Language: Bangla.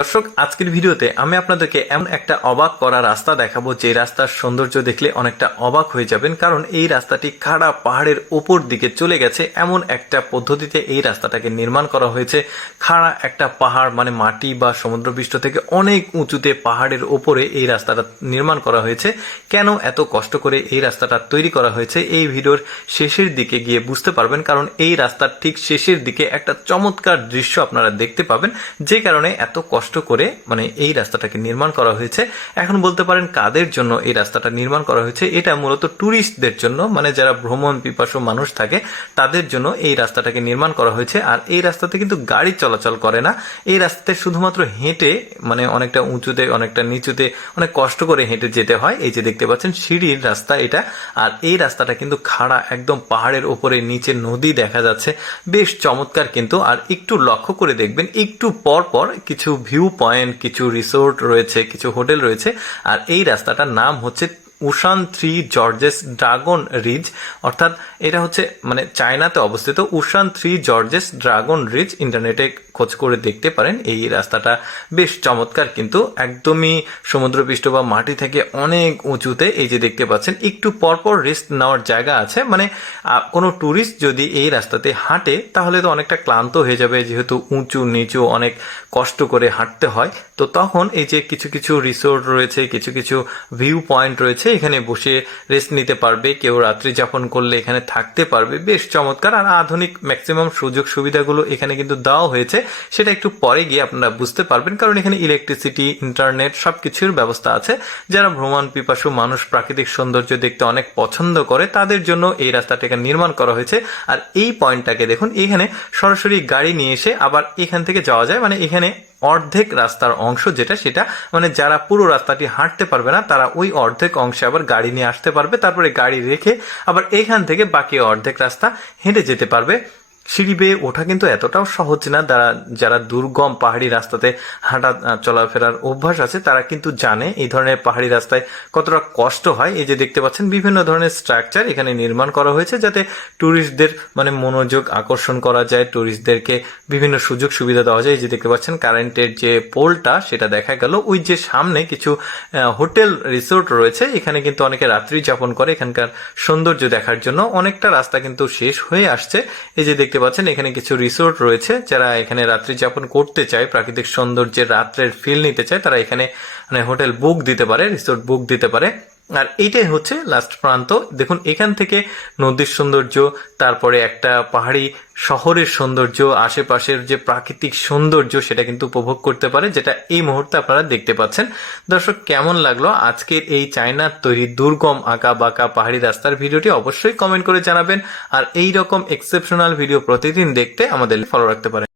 দর্শক, আজকের ভিডিওতে আমি আপনাদেরকে এমন একটা অবাক করা রাস্তা দেখাবো যে রাস্তার সৌন্দর্য দেখলে অনেকটা অবাক হয়ে যাবেন। কারণ এই রাস্তাটি খাড়া পাহাড়ের উপর দিকে চলে গেছে, এমন একটা পদ্ধতিতে এই রাস্তাটাকে নির্মাণ করা হয়েছে। খাড়া একটা পাহাড় মানে মাটি বা সমুদ্রপৃষ্ঠ থেকে অনেক উঁচুতে পাহাড়ের ওপরে এই রাস্তাটা নির্মাণ করা হয়েছে। কেন এত কষ্ট করে এই রাস্তাটা তৈরি করা হয়েছে এই ভিডিওর শেষের দিকে গিয়ে বুঝতে পারবেন। কারণ এই রাস্তার ঠিক শেষের দিকে একটা চমৎকার দৃশ্য আপনারা দেখতে পাবেন, যে কারণে এত কষ্ট করে মানে এই রাস্তাটাকে নির্মাণ করা হয়েছে। এখন বলতে পারেন কাদের জন্য এই রাস্তাটা নির্মাণ করা হয়েছে? এটা মূলত ট্যুরিস্টদের জন্য, মানে যারা ভ্রমণ পিপাসু মানুষ থাকে তাদের জন্য এই রাস্তাটাকে নির্মাণ করা হয়েছে। আর এই রাস্তাতে কিন্তু গাড়ি চলাচল করে না, এই রাস্তাতে শুধুমাত্র হেঁটে মানে অনেকটা উঁচুতে অনেকটা নিচুতে অনেক কষ্ট করে হেঁটে যেতে হয়। এই যে দেখতে পাচ্ছেন সিঁড়ির রাস্তা এটা। আর এই রাস্তাটা কিন্তু খাড়া, একদম পাহাড়ের ওপরে নিচে নদী দেখা যাচ্ছে, বেশ চমৎকার কিন্তু। আর একটু লক্ষ্য করে দেখবেন, একটু পর পর কিছু ভিউ পয়েন্ট, কিছু রিসোর্ট রয়েছে, কিছু হোটেল রয়েছে। আর এই রাস্তাটার নাম হচ্ছে উশান 3 জর্জেস ড্রাগন রিজ, অর্থাৎ এটা হচ্ছে মানে চায়নাতে অবস্থিত উশান 3 জর্জেস ড্রাগন রিজ। ইন্টারনেটে খোঁজ করে দেখতে পারেন। এই রাস্তাটা বেশ চমৎকার কিন্তু, একদমই সমুদ্রপৃষ্ঠ বা মাটি থেকে অনেক উঁচুতে। এই যে দেখতে পাচ্ছেন একটু পরপর রেস্ট নেওয়ার জায়গা আছে, মানে কোনো ট্যুরিস্ট যদি এই রাস্তাতে হাঁটে তাহলে তো অনেকটা ক্লান্ত হয়ে যাবে, যেহেতু উঁচু নিচু অনেক কষ্ট করে হাঁটতে হয়। তো তখন এই যে কিছু কিছু রিসোর্ট রয়েছে, কিছু কিছু ভিউ পয়েন্ট রয়েছে, এখানে বসে রেস্ট নিতে পারবে, কেউ রাত্রি যাপন করলে এখানে থাকতে পারবে। বেশ চমৎকার। আর আধুনিক ম্যাক্সিমাম সুযোগ সুবিধাগুলো এখানে কিন্তু দেওয়া হয়েছে, সেটা একটু পরে গিয়ে আপনারা বুঝতে পারবেন। কারণ এখানে ইলেকট্রিসিটি, ইন্টারনেট সবকিছুর ব্যবস্থা আছে। যারা ভ্রমণ পিপাসু মানুষ, প্রাকৃতিক সৌন্দর্য দেখতে অনেক পছন্দ করে, তাদের জন্য এই রাস্তাটাকে নির্মাণ করা হয়েছে। আর এই পয়েন্টটাকে দেখুন, এখানে সরাসরি গাড়ি নিয়ে এসে আবার এখান থেকে যাওয়া যায়। মানে এখানে অর্ধেক রাস্তার অংশ যেটা, সেটা মানে যারা পুরো রাস্তাটি হাঁটতে পারবে না তারা ওই অর্ধেক অংশে আবার গাড়ি নিয়ে আসতে পারবে, তারপরে গাড়ি রেখে আবার এখান থেকে বাকি অর্ধেক রাস্তা হেঁটে যেতে পারবে। সিঁড়ি বেয়ে ওঠা কিন্তু এতটাও সহজ না। যারা দুর্গম পাহাড়ি রাস্তাতে হাঁটা চলাফেরার অভ্যাস আছে তারা কিন্তু জানে এই ধরনের পাহাড়ি রাস্তায় কতটা কষ্ট হয়। এই যে দেখতে পাচ্ছেন বিভিন্ন ধরনের স্ট্রাকচার এখানে নির্মাণ করা হয়েছে, যাতে ট্যুরিস্টদের মানে মনোযোগ আকর্ষণ করা যায়, ট্যুরিস্টদেরকে বিভিন্ন সুযোগ সুবিধা দেওয়া যায়। এই যে দেখতে পাচ্ছেন কারেন্টের যে পোলটা সেটা দেখা গেল। ওই যে সামনে কিছু হোটেল রিসোর্ট রয়েছে, এখানে কিন্তু অনেকে রাত্রি যাপন করে এখানকার সৌন্দর্য দেখার জন্য। অনেকটা রাস্তা কিন্তু শেষ হয়ে আসছে। এই যে দেখতে পাচ্ছেন এখানে কিছু রিসোর্ট রয়েছে, যারা এখানে রাত্রি যাপন করতে চায়, প্রাকৃতিক সৌন্দর্যের রাত্রের ফিল নিতে চায়, তারা এখানে মানে হোটেল বুক দিতে পারে, রিসোর্ট বুক দিতে পারে। আর এইটাই হচ্ছে লাস্ট প্রান্ত। দেখুন এখান থেকে নদীর সৌন্দর্য, তারপরে একটা পাহাড়ি শহরের সৌন্দর্য, আশেপাশের যে প্রাকৃতিক সৌন্দর্য সেটা কিন্তু উপভোগ করতে পারে, যেটা এই মুহূর্তে আপনারা দেখতে পাচ্ছেন। দর্শক, কেমন লাগলো আজকের এই চায়নার তৈরি দুর্গম আঁকা বাঁকা পাহাড়ি রাস্তার ভিডিওটি? অবশ্যই কমেন্ট করে জানাবেন। আর এই রকম এক্সেপশনাল ভিডিও প্রতিদিন দেখতে আমাদের ফলো রাখতে পারেন।